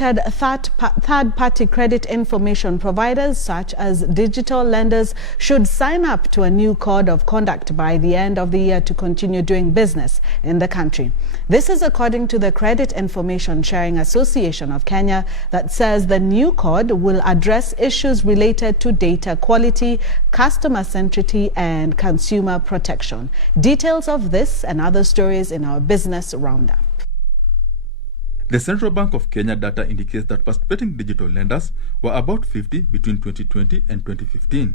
Regulated third-party credit information providers such as digital lenders should sign up to a new code of conduct by the end of the year to continue doing business in the country. This is according to the Credit Information Sharing Association of Kenya, that says the new code will address issues related to data quality, customer-centricity and consumer protection. Details of this and other stories in our business roundup. The Central Bank of Kenya data indicates that participating digital lenders were about 50 between 2020 and 2015.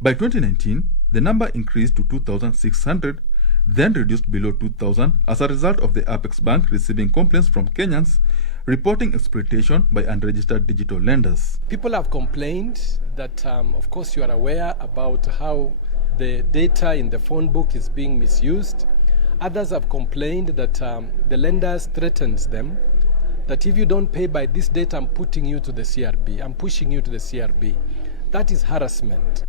By 2019, the number increased to 2,600, then reduced below 2,000 as a result of the Apex Bank receiving complaints from Kenyans reporting exploitation by unregistered digital lenders. People have complained that, of course, you are aware about how the data in the phone book is being misused. Others have complained that the lenders threatens them, that if you don't pay by this date, I'm putting you to the CRB, I'm pushing you to the CRB. That is harassment.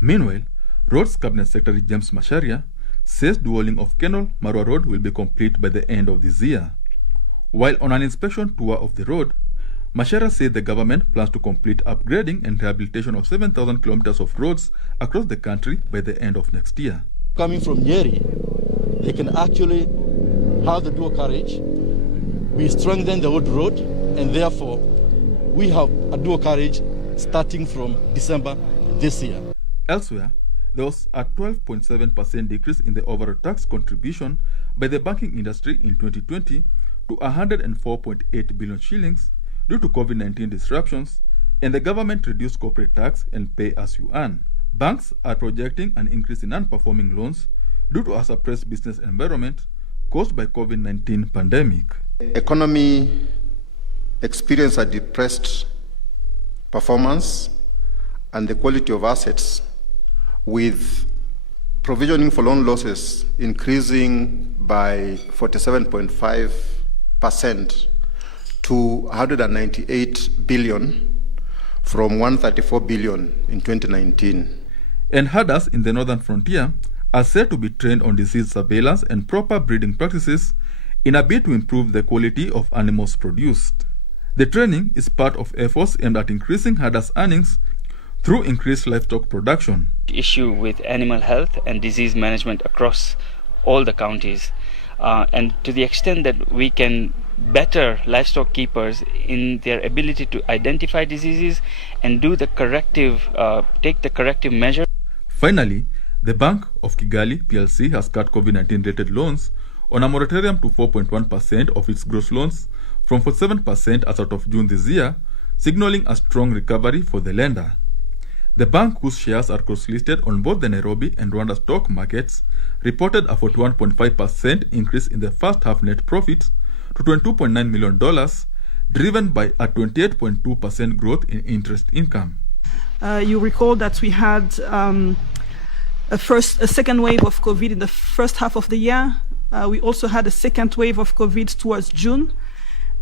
Meanwhile, Roads Cabinet Secretary James Macharia says dualling of Kenol Marwa Road will be complete by the end of this year. While on an inspection tour of the road, Macharia said the government plans to complete upgrading and rehabilitation of 7,000 kilometers of roads across the country by the end of next year. Coming from Nyeri, they can actually have the dual carriage. We strengthen the old road, and therefore we have a dual carriage starting from December this year. Elsewhere, there was a 12.7% decrease in the overall tax contribution by the banking industry in 2020 to 104.8 billion shillings due to COVID-19 disruptions, and the government reduced corporate tax and pay as you earn. Banks are projecting an increase in non-performing loans due to a suppressed business environment caused by COVID-19 pandemic. Economy experienced a depressed performance and the quality of assets, with provisioning for loan losses increasing by 47.5% to 198 billion from 134 billion in 2019. And herders in the northern frontier are said to be trained on disease surveillance and proper breeding practices in a bid to improve the quality of animals produced. The training is part of efforts aimed at increasing herders' earnings through increased livestock production. The issue with animal health and disease management across all the counties, and to the extent that we can better livestock keepers in their ability to identify diseases and do the corrective, take the corrective measure. Finally, the Bank of Kigali PLC has cut COVID-19 related loans on a moratorium to 4.1% of its gross loans from 47% as of June this year, signaling a strong recovery for the lender. The bank, whose shares are cross-listed on both the Nairobi and Rwanda stock markets, reported a 41.5% increase in the first half net profit to $22.9 million, driven by a 28.2% growth in interest income. You recall that we had a second wave of COVID in the first half of the year. We also had a second wave of COVID towards June.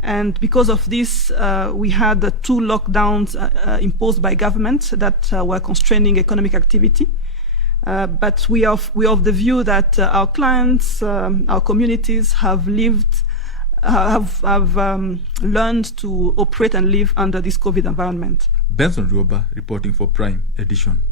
And because of this, we had the 2 lockdowns imposed by government that were constraining economic activity. But we are of the view that our clients, our communities have learned to operate and live under this COVID environment. Benson Rioba reporting for Prime Edition.